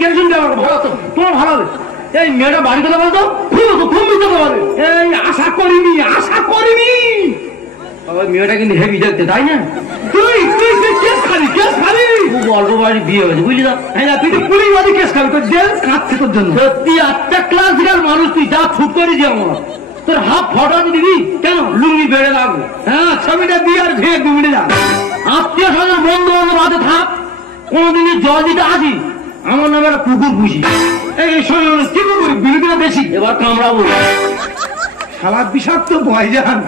Kerosene দেওয়া ভালো তো, তোমার ভালো হবে। এই মেয়েটা বাড়ি কথা বলতো খুব মিথ্যে বলে। এই আশা করিনি মেয়েটা কিন্তু হেভি দেখতে, তাই না? তুই কেস খালি খুব অল্প বাড়ি বিয়ে হয়েছে, বুঝলি না? তুই তো পুলিশ বাড়ি কেস খাবি, তোর জেল কাঁদছে তোর জন্য। সত্যি একটা ক্লাস দিকার মানুষ তুই, যা ছুট করে যে আমার তোর হাফ ফটো দিবি কেন? লুঙ্গি বেড়ে লাগবে। হ্যাঁ, ছবিটা দিয়ে আর ভেয়ে ডুবড়ে যাবে। আত্মীয় স্বজন বন্ধু বান্ধব হাতে থাক, কোনদিনই জল দিতে আসি আমার নামে একটা কুকুর পুষি। এই কি কুকুর বিরোধীরা বেশি, এবার কামড়াবো। শালা বিষাক্ত বয়জান।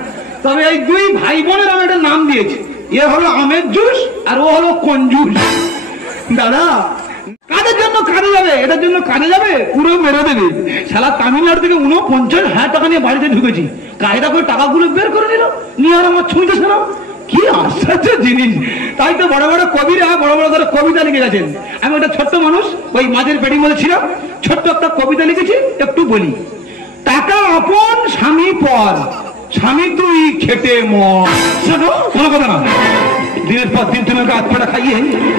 তবে এই দুই ভাই বোনের আমি একটা নাম দিয়েছি, এ হলো আমের জুস আর ও হলো কঞ্জুস। দাদা কাজের জন্য কাজে যাবে, এটার জন্য কাজে যাবে, পুরো মেরে দেবে। শালা তামিলনাড়ু থেকে 49,000 টাকা নিয়ে বাড়িতে ঢুকেছি, কায়দা করে টাকাগুলো বের করে নিল, নিয়ে আর আমার ছুঁইতেছে না। কি আশ্চর্য জিনিস। তাই তো বড় বড় কবিরা বড় বড় করে কবিতা লিখে গেছেন। আমি একটা ছোট্ট মানুষ, ওই মাঝের পেটির মধ্যে ছিলাম, ছোট্ট একটা কবিতা লিখেছি, একটু বলি। টাকা আপন স্বামী পর, স্বামী তুই খেটে মর। শোনো, কোনো কথা না। দিনের পর দিন তুমি গাছ পাড়া খাইয়ে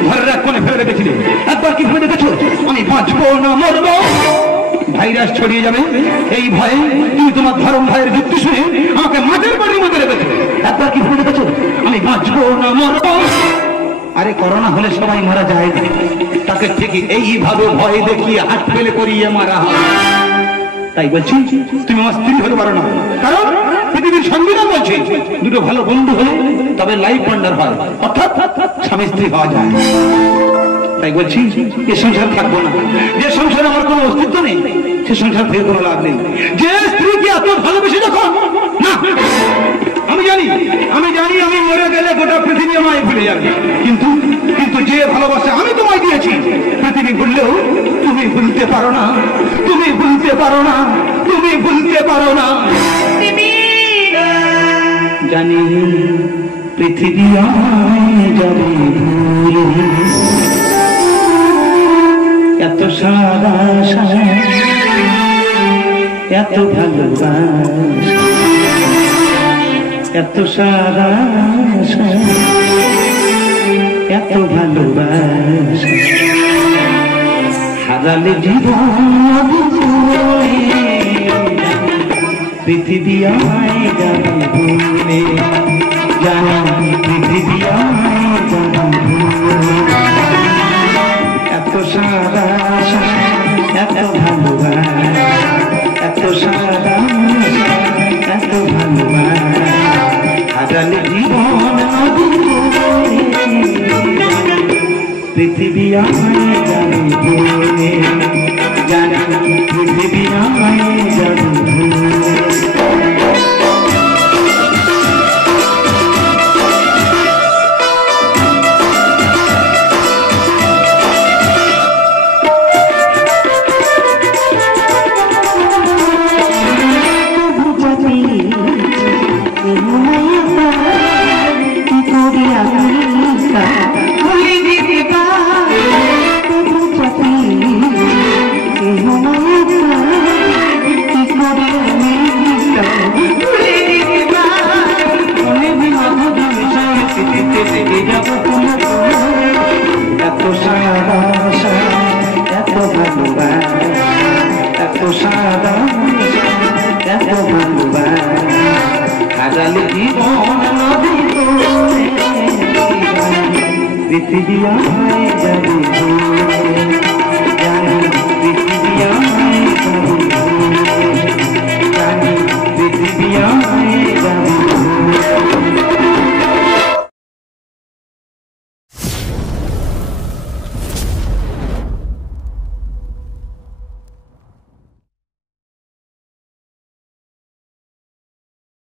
ঘরের এক কোণে ফেলে রেখেছিলে, একবার কি ভেবে দেখেছো আমি বাঁচবো না মরবো? ভাইরাস ছড়িয়ে যাবে এই ভয়ে তুমি তোমার ধর্ম ভাইয়ের যুক্তি শুনে আমাকে মাঝের বাড়ির মধ্যে রেখেছো। একবার কি ভেবে দেখেছো আমি বাঁচবো না মরবো? আরে করোনা হলে সবাই মারা যায়, তাকে ঠিকই এইভাবে ভয় দেখিয়ে হাত ফেলে করিয়ে মারা হয়। তাই বলছি তুমি আমার স্ত্রী হতে পারো না, কারণ পৃথিবীর সংবিধান বলছে দুটো ভালো বন্ধু হলে তবে লাইফ পার্টনার হয়, অর্থাৎ স্বামী স্ত্রী হওয়া যায়। তাই বলছি এ সংসার থাকবো না। যে সংসারে আমার কোনো অস্তিত্ব নেই সে সংসার ফের কোনো লাভ নেই। যে স্ত্রীকে এত ভালোবেসে যখন না, আমি জানি আমি মরে গেলে গোটা পৃথিবী আমায় ভুলে যাবে, কিন্তু যে ভালোবাসা আমি তোমায় দিয়েছি পৃথিবী ভুললেও তুমি ভুলতে পারো না, তুমি ভুলতে পারো না, তুমি ভুলতে পারো না। জানি পৃথিবী আমায় যাবে ভুলে, এত সাদা এত ভালোবাসা, এত সাদা এত ভালোবাসা, হারালে জীবন পৃথিবী আমায় যাবে ভুলে, জানি পৃথিবী আমায় যাবে ভুলে, এত সাদা এত ভালোবাসা, এত সাদা এত ভালোবাসা, হারালে জীবন পৃথিবী আমায় যাবে ভুলে, জানি পৃথিবী আমায় যাবে ভুলে। পৃথিবী আমায় যাবে।